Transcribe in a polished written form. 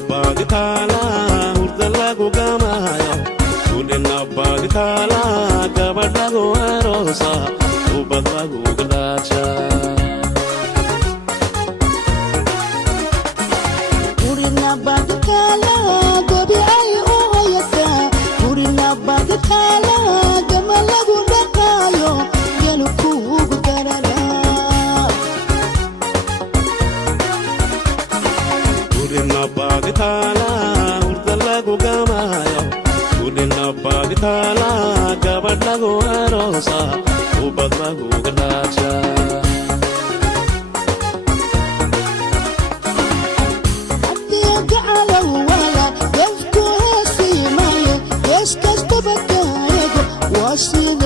baditala urdalagu gamayo kulina baditala gabadhagu arosa ubadlagu gadaja kulina baditala gobi ay oyata kulina baditala gamalagu dhaqayo gelku garara kulina baditala urdalagu gamayo kulina baditala gabadhagu arosa ubadlagu gadaja واسيد